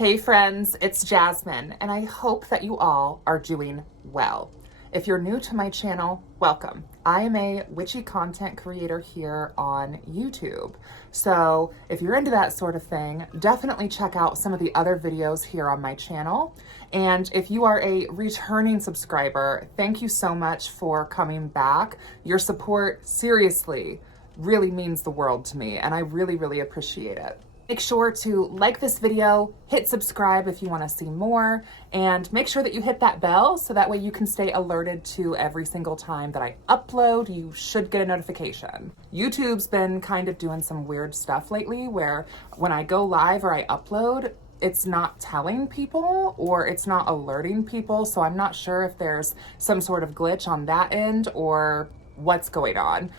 Hey friends, it's Jasmine, and I hope that you all are doing well. If you're new to my channel, welcome. I am a witchy content creator here on YouTube. So if you're into that sort of thing, definitely check out some of the other videos here on my channel. And if you are a returning subscriber, thank you so much for coming back. Your support seriously really means the world to me, and I really appreciate it. Make sure to like this video, hit subscribe if you want to see more, and make sure that you hit that bell so that way you can stay alerted to every single time that I upload. You should get a notification. YouTube's been kind of doing some weird stuff lately where when I go live or I upload, it's not telling people or it's not alerting people. So I'm not sure if there's some sort of glitch on that end or what's going on.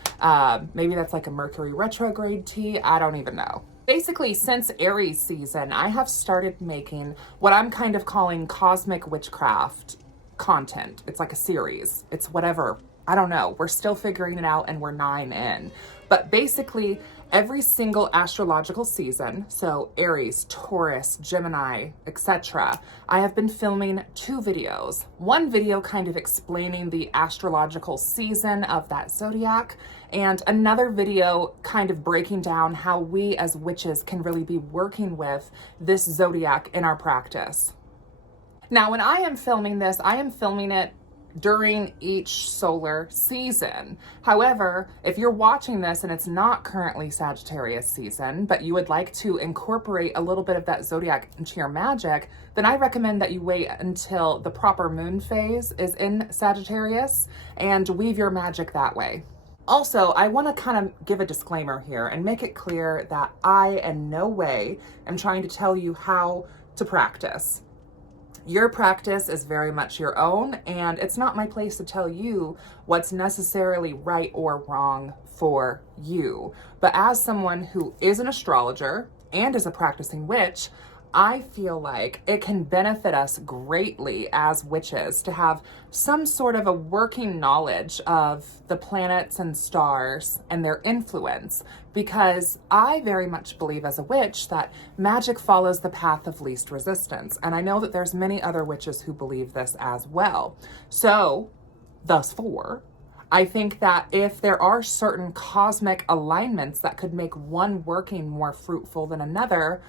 Maybe that's like a Mercury retrograde tea. I don't even know. Basically, since Aries season, I have started making what I'm kind of calling cosmic witchcraft content. It's like a series. It's whatever. I don't know. We're still figuring it out and we're 9 in. But basically, every single astrological season, so Aries, Taurus, Gemini, etc., I have been filming 2 videos. One video kind of explaining the astrological season of that zodiac, and another video kind of breaking down how we as witches can really be working with this zodiac in our practice. Now, when I am filming this, I am filming it during each solar season. However, if you're watching this and it's not currently Sagittarius season, but you would like to incorporate a little bit of that zodiac into your magic, then I recommend that you wait until the proper moon phase is in Sagittarius and weave your magic that way. Also, I want to kind of give a disclaimer here and make it clear that I in no way am trying to tell you how to practice. Your practice is very much your own, and it's not my place to tell you what's necessarily right or wrong for you. But as someone who is an astrologer and is a practicing witch, I feel like it can benefit us greatly as witches to have some sort of a working knowledge of the planets and stars and their influence, because I very much believe as a witch that magic follows the path of least resistance. And I know that there's many other witches who believe this as well. So, thus far, I think that if there are certain cosmic alignments that could make one working more fruitful than another,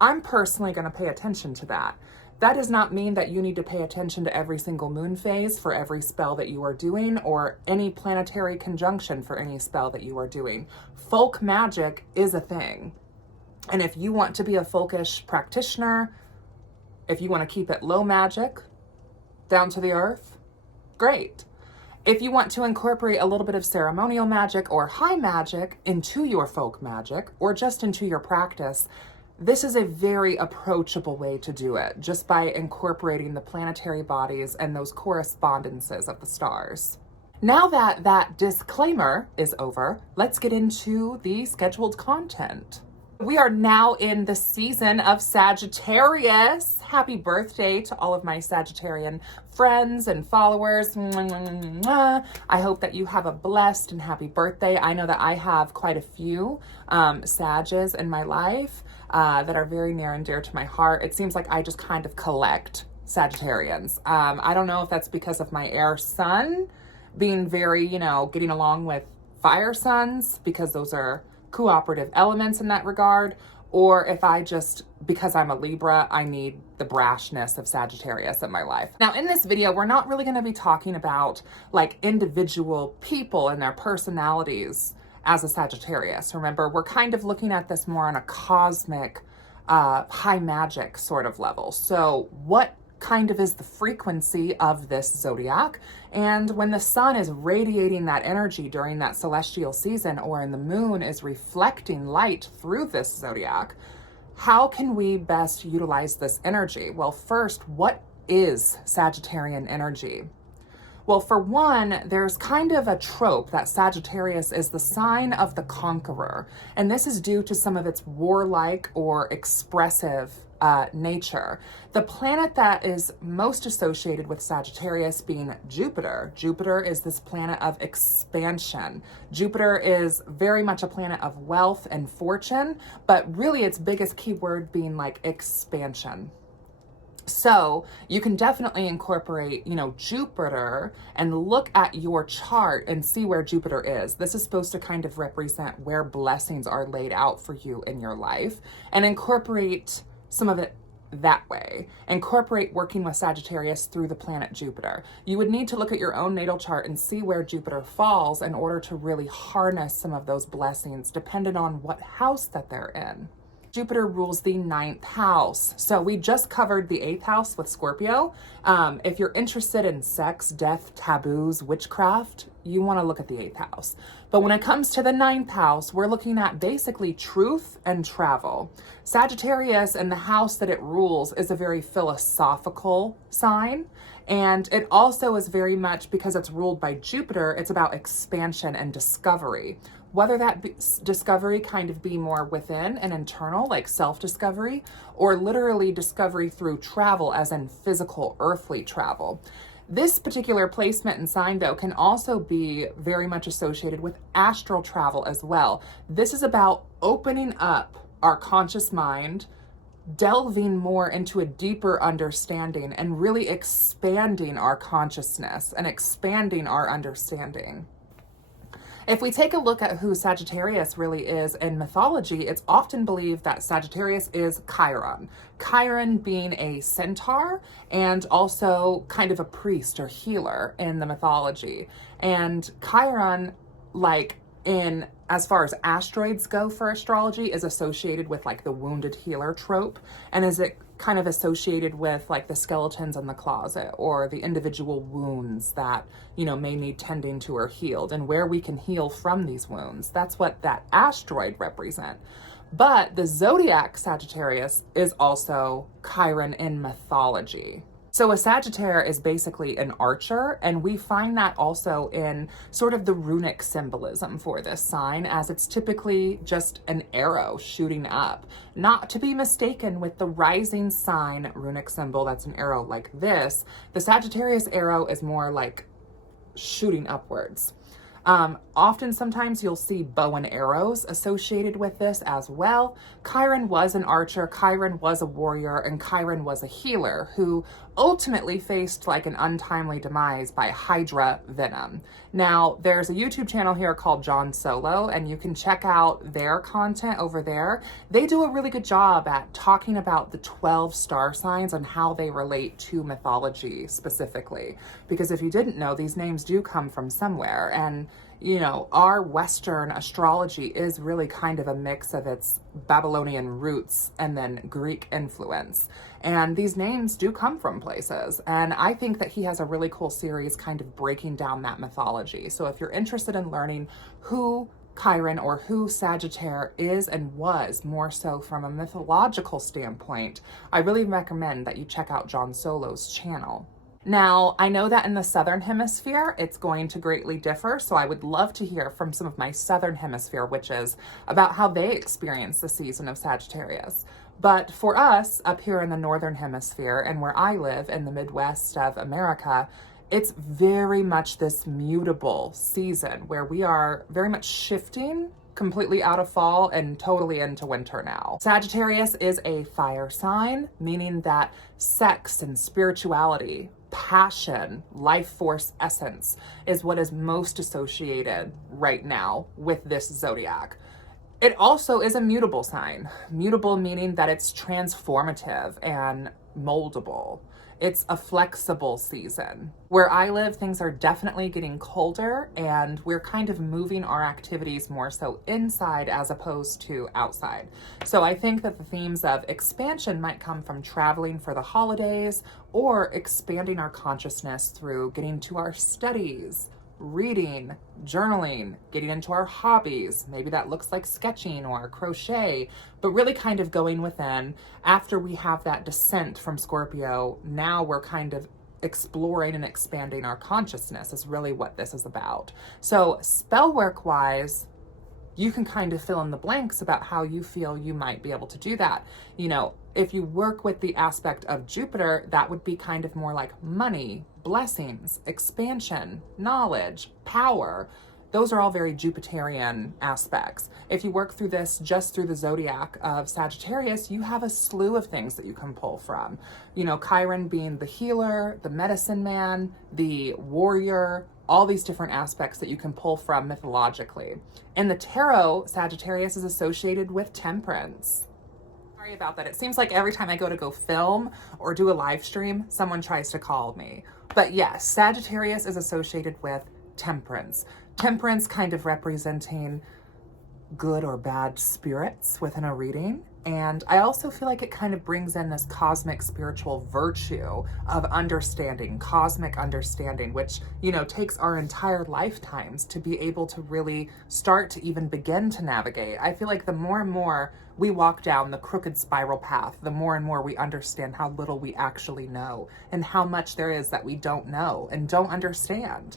I'm personally going to pay attention to that. That does not mean that you need to pay attention to every single moon phase for every spell that you are doing or any planetary conjunction for any spell that you are doing. Folk magic is a thing. And if you want to be a folkish practitioner, if you want to keep it low magic, down to the earth, great. If you want to incorporate a little bit of ceremonial magic or high magic into your folk magic or just into your practice, this is a very approachable way to do it, just by incorporating the planetary bodies and those correspondences of the stars. Now that that disclaimer is over, let's get into the scheduled content. We are now in the season of Sagittarius. Happy birthday to all of my Sagittarian friends and followers. I hope that you have a blessed and happy birthday. I know that I have quite a few Sages in my life that are very near and dear to my heart. It seems like I just kind of collect Sagittarians. I don't know if that's because of my air sun being very, getting along with fire suns, because those are cooperative elements in that regard, or if I just, because I'm a Libra, I need the brashness of Sagittarius in my life. Now, in this video, we're not really going to be talking about like individual people and their personalities as a Sagittarius. Remember, we're kind of looking at this more on a cosmic, high magic sort of level. So what kind of is the frequency of this zodiac? And when the sun is radiating that energy during that celestial season, or when the moon is reflecting light through this zodiac, how can we best utilize this energy? Well, first, what is Sagittarian energy? Well, for one, there's kind of a trope that Sagittarius is the sign of the conqueror. And this is due to some of its warlike or expressive nature. The planet that is most associated with Sagittarius being Jupiter. Jupiter is this planet of expansion. Jupiter is very much a planet of wealth and fortune, but really its biggest keyword being like expansion. So you can definitely incorporate, Jupiter and look at your chart and see where Jupiter is. This is supposed to kind of represent where blessings are laid out for you in your life, and incorporate some of it that way. Incorporate working with Sagittarius through the planet Jupiter. You would need to look at your own natal chart and see where Jupiter falls in order to really harness some of those blessings, depending on what house that they're in. Jupiter rules the 9th house. So we just covered the 8th house with Scorpio. If you're interested in sex, death, taboos, witchcraft, you want to look at the 8th house. But when it comes to the 9th house, we're looking at basically truth and travel. Sagittarius and the house that it rules is a very philosophical sign. And it also is very much, because it's ruled by Jupiter, it's about expansion and discovery. Whether that discovery kind of be more within and internal, like self-discovery, or literally discovery through travel, as in physical, earthly travel. This particular placement and sign, though, can also be very much associated with astral travel as well. This is about opening up our conscious mind, delving more into a deeper understanding, and really expanding our consciousness and expanding our understanding. If we take a look at who Sagittarius really is in mythology, it's often believed that Sagittarius is Chiron. Chiron being a centaur and also kind of a priest or healer in the mythology. And Chiron, as far as asteroids go for astrology, is associated with like the wounded healer trope, and is it kind of associated with like the skeletons in the closet or the individual wounds that may need tending to or healed, and where we can heal from these wounds. That's what that asteroid represent. But the zodiac Sagittarius is also Chiron in mythology. So a Sagittaire is basically an archer, and we find that also in sort of the runic symbolism for this sign, as it's typically just an arrow shooting up, not to be mistaken with the rising sign runic symbol that's an arrow like this. The Sagittarius arrow is more like shooting upwards. Sometimes you'll see bow and arrows associated with this as well. Chiron was an archer, Chiron was a warrior, and Chiron was a healer who ultimately faced like an untimely demise by Hydra venom. Now, there's a YouTube channel here called John Solo, and you can check out their content over there. They do a really good job at talking about the 12 star signs and how they relate to mythology specifically. Because if you didn't know, these names do come from somewhere, and our Western astrology is really kind of a mix of its Babylonian roots and then Greek influence. And these names do come from places. And I think that he has a really cool series kind of breaking down that mythology. So if you're interested in learning who Chiron or who Sagittaire is and was, more so from a mythological standpoint, I really recommend that you check out John Solo's channel. Now, I know that in the Southern Hemisphere, it's going to greatly differ, so I would love to hear from some of my Southern Hemisphere witches about how they experience the season of Sagittarius. But for us, up here in the Northern Hemisphere, and where I live in the Midwest of America, it's very much this mutable season where we are very much shifting completely out of fall and totally into winter now. Sagittarius is a fire sign, meaning that sex and spirituality, passion, life force essence is what is most associated right now with this zodiac. It also is a mutable sign. Mutable meaning that it's transformative and moldable. It's a flexible season. Where I live, things are definitely getting colder, and we're kind of moving our activities more so inside as opposed to outside. So I think that the themes of expansion might come from traveling for the holidays or expanding our consciousness through getting to our studies, reading, journaling, getting into our hobbies. Maybe that looks like sketching or crochet, but really kind of going within. After we have that descent from Scorpio, now we're kind of exploring and expanding our consciousness is really what this is about. So spell work wise, you can kind of fill in the blanks about how you feel you might be able to do that. You know, if you work with the aspect of Jupiter, that would be kind of more like money, blessings, expansion, knowledge, power. Those are all very Jupiterian aspects. If you work through this just through the zodiac of Sagittarius, you have a slew of things that you can pull from. You know, Chiron being the healer, the medicine man, the warrior, all these different aspects that you can pull from mythologically. In the tarot, Sagittarius is associated with temperance. Sorry about that. It seems like every time I go film or do a live stream, someone tries to call me. But yes, Sagittarius is associated with temperance. Temperance kind of representing good or bad spirits within a reading. And I also feel like it kind of brings in this cosmic spiritual virtue of understanding, cosmic understanding, which, you know, takes our entire lifetimes to be able to really start to even begin to navigate. I feel like the more and more we walk down the crooked spiral path, the more and more we understand how little we actually know and how much there is that we don't know and don't understand.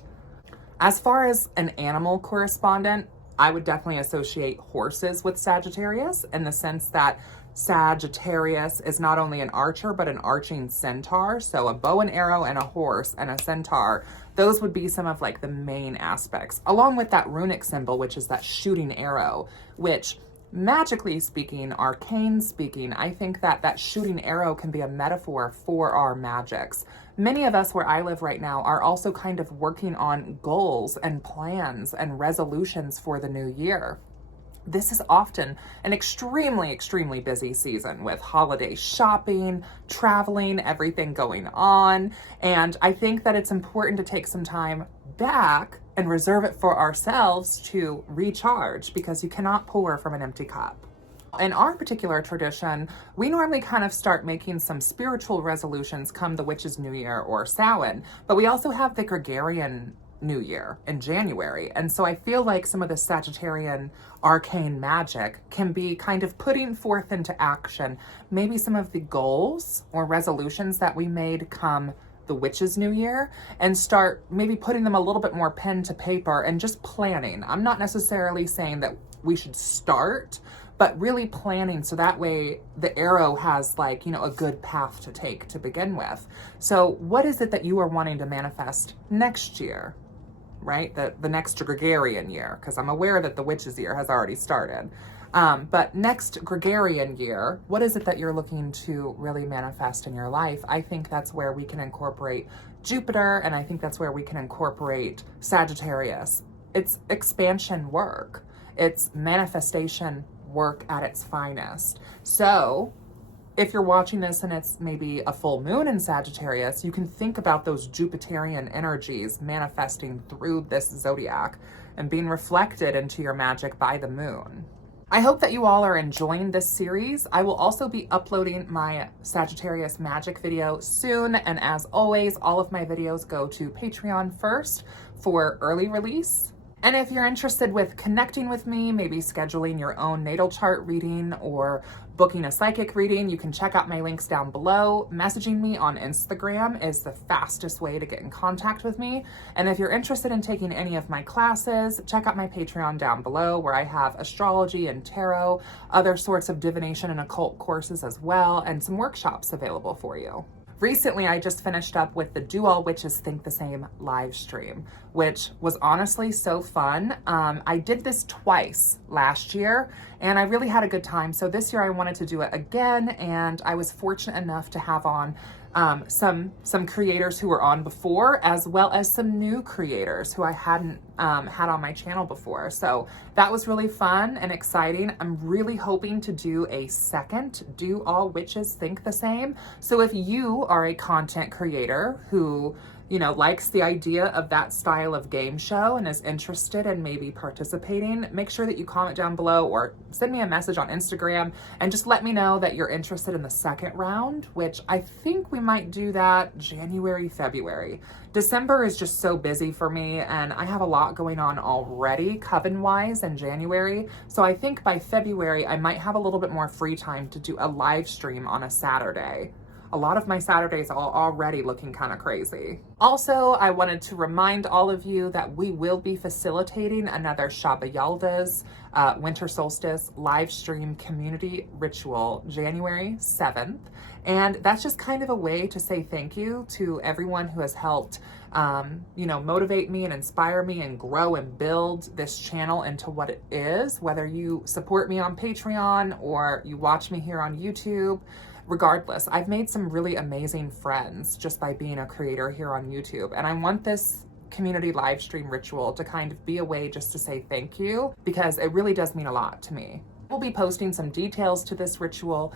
As far as an animal correspondent, I would definitely associate horses with Sagittarius in the sense that Sagittarius is not only an archer, but an arching centaur. So a bow and arrow and a horse and a centaur, those would be some of like the main aspects, along with that runic symbol, which is that shooting arrow, which magically speaking, arcane speaking, I think that that shooting arrow can be a metaphor for our magics. Many of us where I live right now are also kind of working on goals and plans and resolutions for the new year. This is often an extremely, extremely busy season with holiday shopping, traveling, everything going on. And I think that it's important to take some time back and reserve it for ourselves to recharge, because you cannot pour from an empty cup. In our particular tradition, we normally kind of start making some spiritual resolutions come the Witch's New Year or Samhain, but we also have the Gregorian New Year in January. And so I feel like some of the Sagittarian arcane magic can be kind of putting forth into action maybe some of the goals or resolutions that we made come the Witch's New Year, and start maybe putting them a little bit more pen to paper and just planning. I'm not necessarily saying that we should start, but really planning so that way the arrow has, like, you know, a good path to take to begin with. So what is it that you are wanting to manifest next year, right? The next Gregorian year, because I'm aware that the Witch's year has already started. But next Gregorian year, what is it that you're looking to really manifest in your life? I think that's where we can incorporate Jupiter, and I think that's where we can incorporate Sagittarius. It's expansion work. It's manifestation work at its finest. So if you're watching this and it's maybe a full moon in Sagittarius, you can think about those Jupiterian energies manifesting through this zodiac and being reflected into your magic by the moon. I hope that you all are enjoying this series. I will also be uploading my Sagittarius magic video soon. And as always, all of my videos go to Patreon first for early release. And if you're interested with connecting with me, maybe scheduling your own natal chart reading or booking a psychic reading, you can check out my links down below. Messaging me on Instagram is the fastest way to get in contact with me. And if you're interested in taking any of my classes, check out my Patreon down below, where I have astrology and tarot, other sorts of divination and occult courses as well, and some workshops available for you. Recently, I just finished up with the Do All Witches Think the Same live stream, which was honestly so fun. I did this twice last year, and I really had a good time. So this year I wanted to do it again, and I was fortunate enough to have on some creators who were on before, as well as some new creators who I hadn't had on my channel before. So that was really fun and exciting. I'm really hoping to do a second Do All Witches Think the Same. So if you are a content creator who, you know, likes the idea of that style of game show and is interested in maybe participating, make sure that you comment down below or send me a message on Instagram and just let me know that you're interested in the second round, which I think we might do that January, February. December is just so busy for me, and I have a lot going on already coven-wise in January. So I think by February, I might have a little bit more free time to do a live stream on a Saturday. a lot of my Saturdays are already looking kind of crazy. Also, I wanted to remind all of you that we will be facilitating another Shaba Yalda's winter solstice live stream community ritual January 7th. And that's just kind of a way to say thank you to everyone who has helped motivate me and inspire me and grow and build this channel into what it is, whether you support me on Patreon or you watch me here on YouTube. Regardless, I've made some really amazing friends just by being a creator here on YouTube. And I want this community live stream ritual to kind of be a way just to say thank you, because it really does mean a lot to me. We'll be posting some details to this ritual,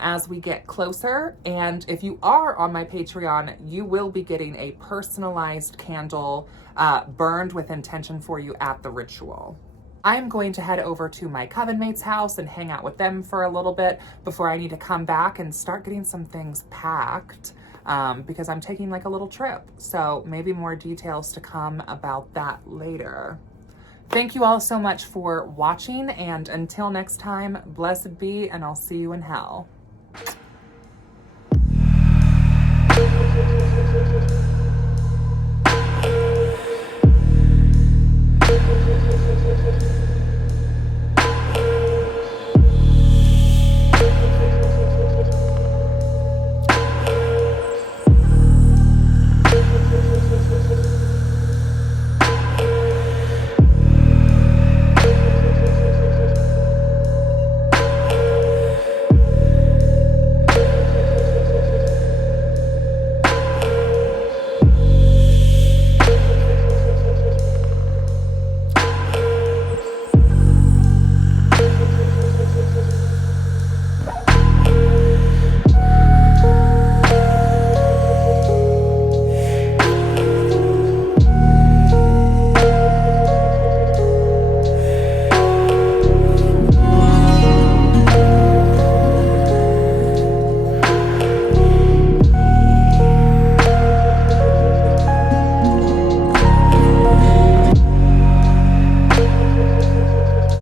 as we get closer. And if you are on my Patreon, you will be getting a personalized candle burned with intention for you at the ritual. I'm going to head over to my coven mate's house and hang out with them for a little bit before I need to come back and start getting some things packed because I'm taking like a little trip. So maybe more details to come about that later. Thank you all so much for watching, and until next time, blessed be, and I'll see you in hell.